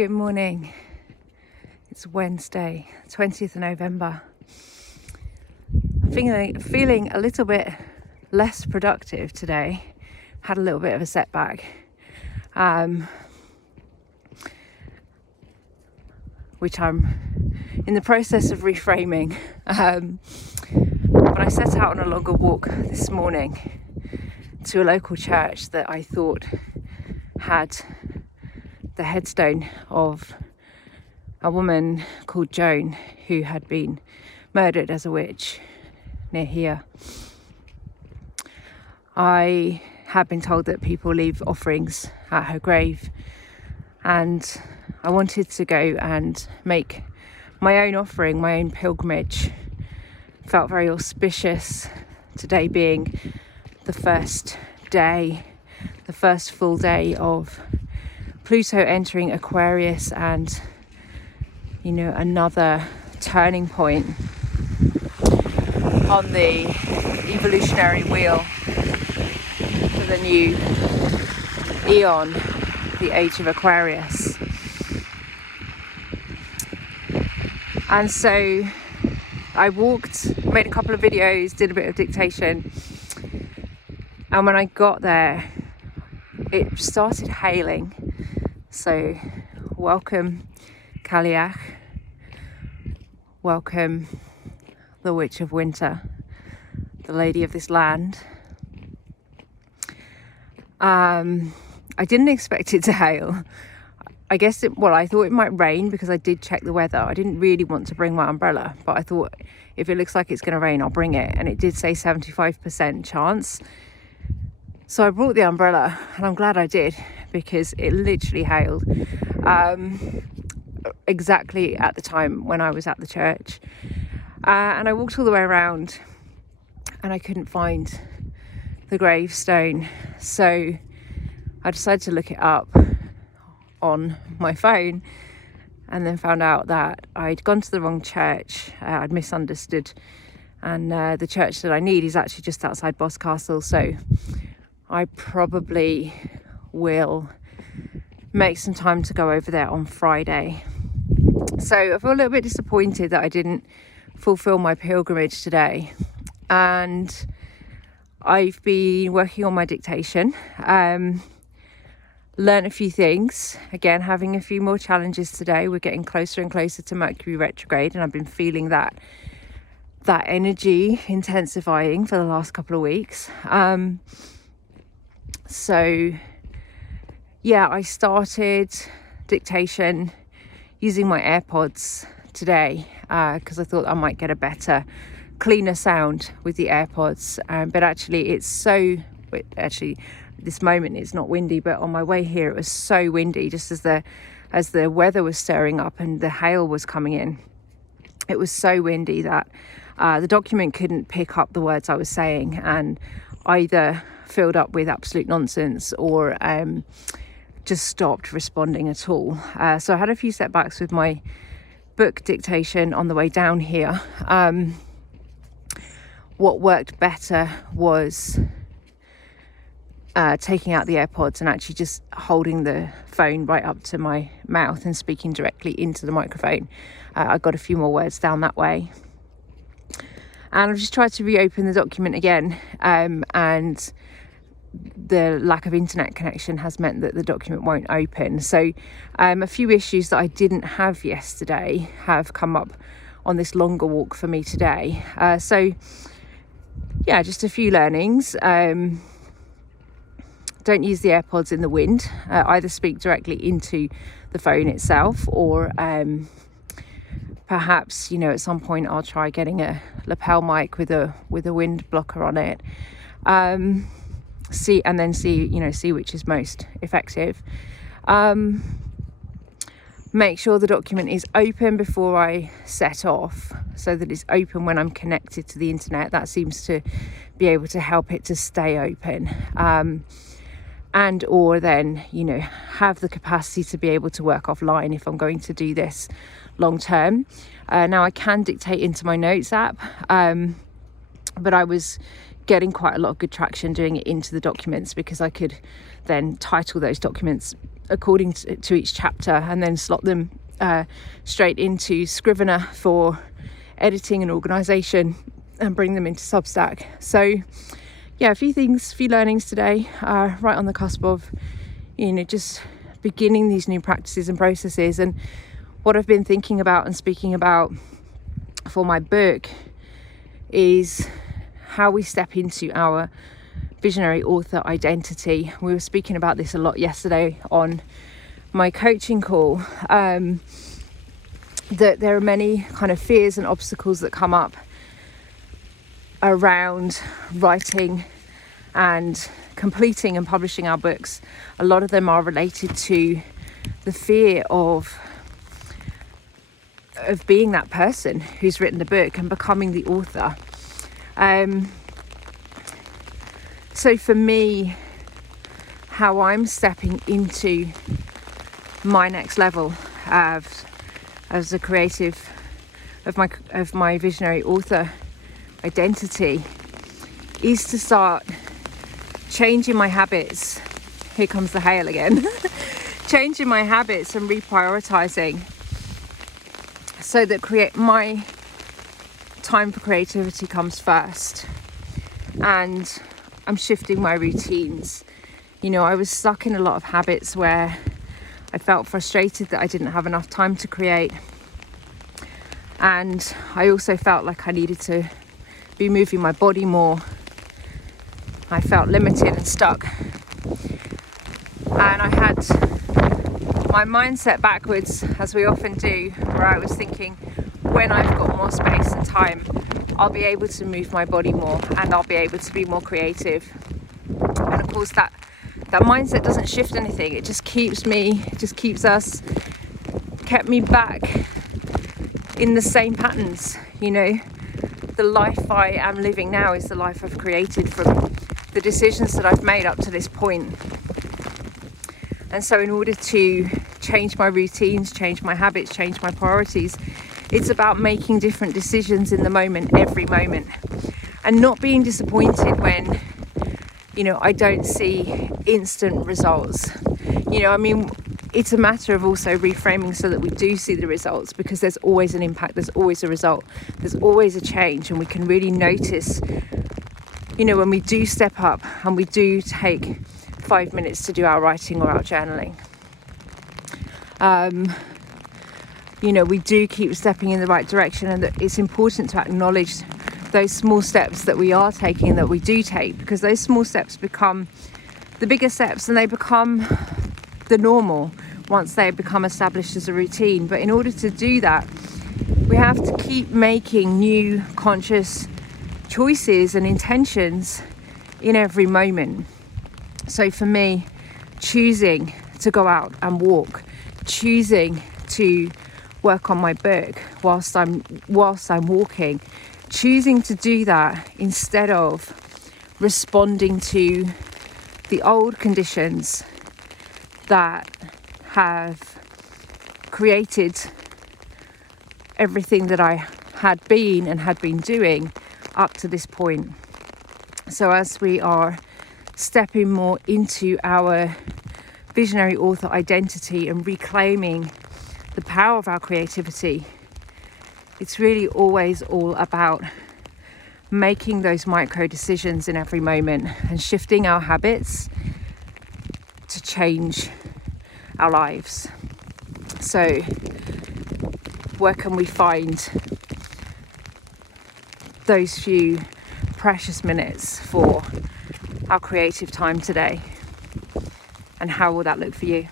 Good morning. It's Wednesday, 20th of November. I'm feeling a little bit less productive today. Had a little bit of a setback, which I'm in the process of reframing. But I set out on a longer walk this morning to a local church that I thought had the headstone of a woman called Joan who had been murdered as a witch near here. I have been told that people leave offerings at her grave, and I wanted to go and make my own offering, my own pilgrimage. Felt very auspicious, today being the first full day of Pluto entering Aquarius, and another turning point on the evolutionary wheel for the new eon, the age of Aquarius. And so I walked, made a couple of videos, did a bit of dictation, and when I got there it started hailing. So welcome Kaliach, welcome the Witch of Winter, the lady of this land. I didn't expect it to hail. I thought it might rain because I did check the weather. I didn't really want to bring my umbrella, but I thought if it looks like it's going to rain, I'll bring it. And it did say 75% chance. So I brought the umbrella, and I'm glad I did, because it literally hailed exactly at the time when I was at the church. And I walked all the way around and I couldn't find the gravestone. So I decided to look it up on my phone, and then found out that I'd gone to the wrong church. I'd misunderstood, and the church that I need is actually just outside Boscastle. So I probably will make some time to go over there on Friday. So I feel a little bit disappointed that I didn't fulfill my pilgrimage today. And I've been working on my dictation, learned a few things. Again, having a few more challenges today. We're getting closer and closer to Mercury retrograde, and I've been feeling that energy intensifying for the last couple of weeks. So yeah, I started dictation using my AirPods today because I thought I might get a better, cleaner sound with the AirPods. But actually this moment it's not windy, but on my way here it was so windy, just as the weather was stirring up and the hail was coming in. It was so windy that the document couldn't pick up the words I was saying, and either filled up with absolute nonsense or just stopped responding at all. So I had a few setbacks with my book dictation on the way down here. What worked better was taking out the AirPods and actually just holding the phone right up to my mouth and speaking directly into the microphone. I got a few more words down that way. And I've just tried to reopen the document again, and the lack of internet connection has meant that the document won't open. So a few issues that I didn't have yesterday have come up on this longer walk for me today. So yeah, just a few learnings. Don't use the AirPods in the wind. Either speak directly into the phone itself, or perhaps at some point I'll try getting a lapel mic with a wind blocker on it. See which is most effective. Make sure the document is open before I set off, so that it's open when I'm connected to the internet. That seems to be able to help it to stay open. And or then have the capacity to be able to work offline if I'm going to do this long term. Now I can dictate into my notes app, but I was getting quite a lot of good traction doing it into the documents, because I could then title those documents according to each chapter, and then slot them straight into Scrivener for editing and organisation, and bring them into Substack. So yeah, a few learnings today, right on the cusp of, just beginning these new practices and processes. And what I've been thinking about and speaking about for my book is how we step into our visionary author identity. We were speaking about this a lot yesterday on my coaching call, that there are many kind of fears and obstacles that come up around writing and completing and publishing our books. A lot of them are related to the fear of being that person who's written the book and becoming the author. So for me, how I'm stepping into my next level as a creative of my visionary author identity is to start changing my habits. Here comes the hail again. Changing my habits and reprioritizing, so that my time for creativity comes first, and I'm shifting my routines. I was stuck in a lot of habits where I felt frustrated that I didn't have enough time to create, and I also felt like I needed to be moving my body more. I felt limited and stuck, and I had my mindset backwards, as we often do, where I was thinking, when I've got more space and time, I'll be able to move my body more and I'll be able to be more creative. And of course that mindset doesn't shift anything. It just kept me back in the same patterns. The life I am living now is the life I've created from the decisions that I've made up to this point. And so in order to change my routines, change my habits, change my priorities, it's about making different decisions in the moment, every moment, and not being disappointed when, I don't see instant results. It's a matter of also reframing so that we do see the results, because there's always an impact, there's always a result, there's always a change, and we can really notice, when we do step up and we do take 5 minutes to do our writing or our journaling. We do keep stepping in the right direction, and that it's important to acknowledge those small steps that we are taking, that we do take, because those small steps become the bigger steps, and they become the normal once they become established as a routine. But in order to do that, we have to keep making new conscious choices and intentions in every moment. So for me, choosing to go out and walk, choosing to work on my book whilst I'm walking, choosing to do that instead of responding to the old conditions that have created everything that I had been doing up to this point. So as we are stepping more into our visionary author identity and reclaiming the power of our creativity, it's really always all about making those micro decisions in every moment and shifting our habits to change our lives. So where can we find those few precious minutes for our creative time today? And how will that look for you?